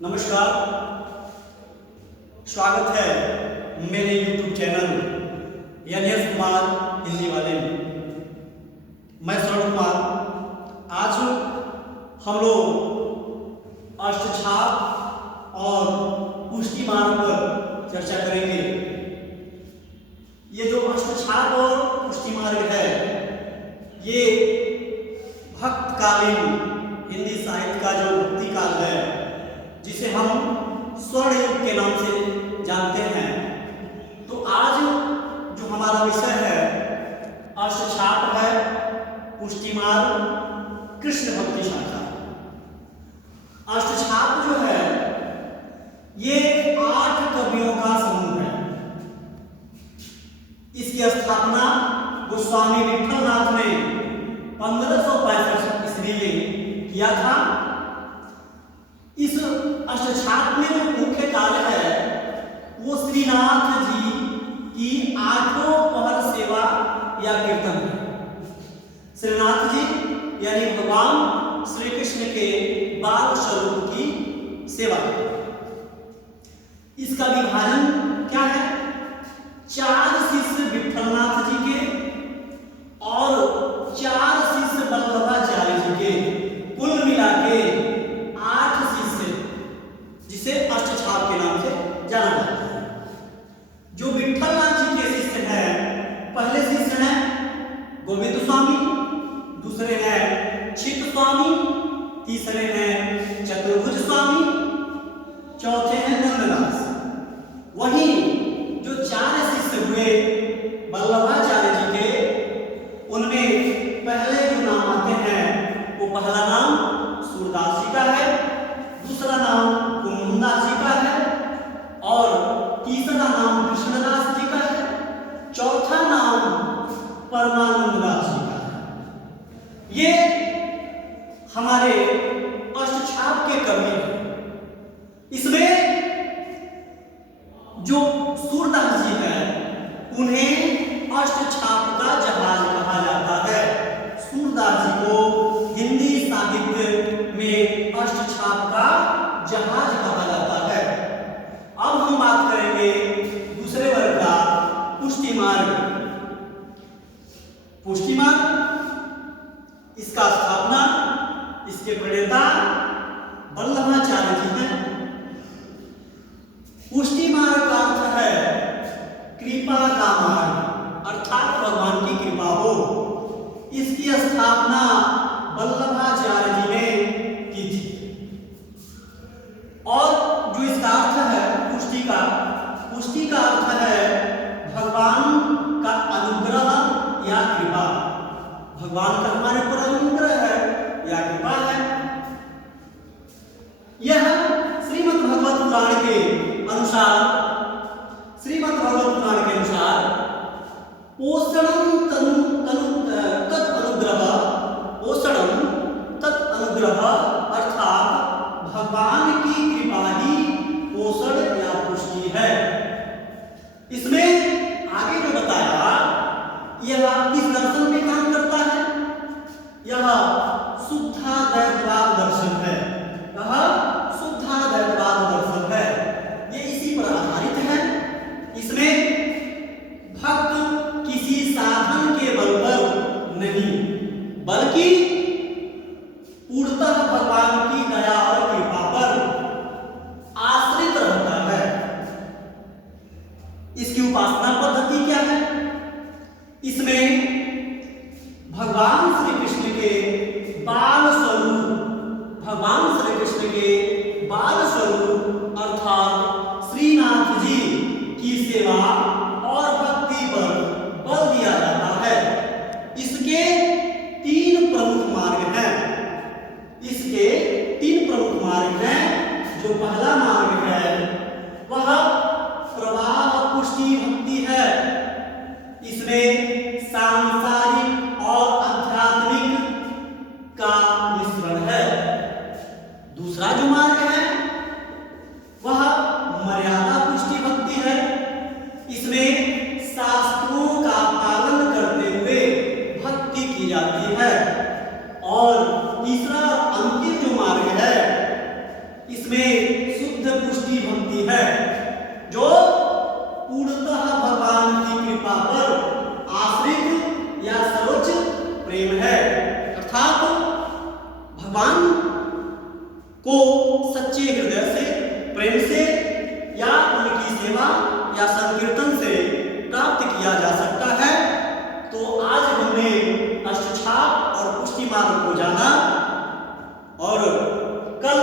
नमस्कार, स्वागत है मेरे YouTube channel NS Kumar Hindi वाले में। मैं स्वर्ण कुमार। आज हम लोग अष्टछाप और पुष्टि मार्ग पर चर्चा करेंगे। ये जो अष्टछाप और पुष्टि मार्ग है, ये भक्तकालीन हिंदी साहित्य का जो भक्ति काल है, जिसे हम स्वर्ण युग के नाम से जानते हैं। तो आज जो हमारा विषय है अष्टछाप है, पुष्टि मार्ग, कृष्ण भक्ति शाखा। अष्टछाप जो है ये 8 कवियों का समूह है। इसकी स्थापना गोस्वामी विठलनाथ ने 1565 ईस्वी में किया था। इस अष्टछाप में जो मुख्य कार्य है वो श्रीनाथ जी की 8 पहर सेवा या कीर्तन है। श्रीनाथ जी यानी भगवान श्री कृष्ण के बाल स्वरूप की सेवा। इसका विभाजन क्या है? 4 शिष्य विठलनाथ जी के और 4 शिष्य वल्लभाचार्य जी के, कुल मिला के 8 शिष्य, जिसे अष्टछाप के नाम से जाना जाता है। जो विठलनाथ जी के शिष्य हैं, पहले शिष्य हैं गोविंद स्वामी, दूसरे हैं चित्त स्वामी, तीसरे हैं चतुर्भुज स्वामी, चौथे हैं नंददास। वहीं जो 4 शिष्य हुए वल्लभाचार्य जी के, उनमें पहले जो नाम आते हैं वो पहला नाम सूरदास जी का है, दूसरा नाम कुमुदास जी का है और तीसरा नाम कृष्णदास जी का है, चौथा नाम परमानंददास जी का है। ये हमारे अष्टछाप के कवि हैं। इसमें जो सूरदास जी हैं उन्हें अष्टछाप का जहाज कहा जाता है। सूरदास जी को हिंदी साहित्य में अष्टछाप का जहाज कहा जाता है। अब हम बात करेंगे दूसरे वर्ग का, पुष्टि मार्ग। पुष्टि मार्ग, इसका स्थापना, इसके प्रणेता वल्लभाचार्य जी हैं। पुष्टि मार्ग का अर्थ है कृपा का मार्ग, अर्थात भगवान की कृपा हो। इसकी स्थापना वल्लभाचार्य जी ने की थी। और जो इसका अर्थ है पुष्टि का अर्थ है भगवान का अनुग्रह या कृपा। भगवान का हमारे ऊपर अनुग्रह है या कृपा है। यह श्रीमद् भागवत पुराण के अनुसार पोषणम तत् अनुग्रह अर्थात भगवान की कृपा ही पोषण या पुष्टि है। इसमें आगे जो बताया, यह किस दर्शन में काम करता है? यह शुद्धाद्वैतवाद दर्शन है। यह शुद्धाद्वैतवाद दर्शन है। ये इसी पर आधारित है। इसमें भक्त किसी साधन के बल पर नहीं, बल्कि पूर्णतः भगवान की दया और कृपा पर आश्रित रहता है। इसकी उपासना पद्धति क्या है? इसमें भगवान श्री कृष्ण के बाल स्वरूप अर्थात श्रीनाथ जी की सेवा और भक्ति पर बल दिया जाता है। इसके 3 प्रमुख मार्ग हैं। जो पहला मार्ग है वह प्रवाह पुष्टि भक्ति है। इसमें सांसारिक और आध्यात्मिक का मिश्रण है। दूसरा जो मार्ग है वह मर्यादा पुष्टि भक्ति है। इसमें शास्त्रों का पालन करते हुए भक्ति की जाती है। और तीसरा अंतिम जो मार्ग है, इसमें पुष्टि बनती है, जो पूर्णतः भगवान की कृपा पर आश्रित या सर्वोच्च प्रेम है। अर्थात भगवान को सच्चे हृदय से, प्रेम से या उनकी सेवा या संकीर्तन से प्राप्त किया जा सकता है। तो आज हमने अष्टछाप और पुष्टि मार्ग को जाना और कल